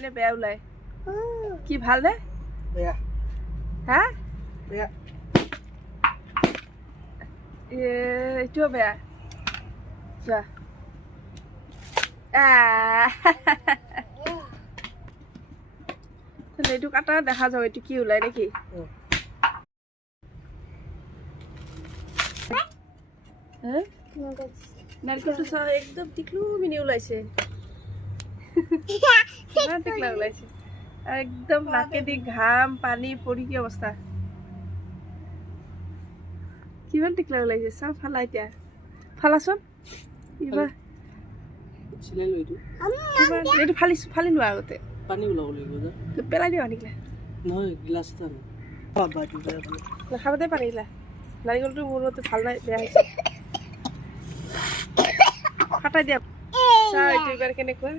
পিনে বেয়া ওলায় কি ভালনে বেয়া হা বেয়া এইটোও বেয়া চোৱা এইটো কাটা দেখা যাব এইটো কি ওলাই নেকি নাৰিকলটো চাওঁ একদম টিকলু মিনি ওলাইছে কিমান টিকলা ওলাইছে একদম নাকেদি ঘাম পানী পৰি কি অৱস্থা কিমান টিকলা ওলাইছে চাওঁ ফালা এতিয়া ফালাচোন কিবা এইটো ফালি লোৱা আগতে পানী ওলাব লাগিব যে পেলাই দিবা নিকিলা নহয় গিলাচটা নাখাবতে পাৰিলা নাৰিকলটো মোৰ মতে ভাল নাই বেয়া হৈছে ফাটাই দিয়া চাওঁ এইটো এইবাৰ কেনেকুৱা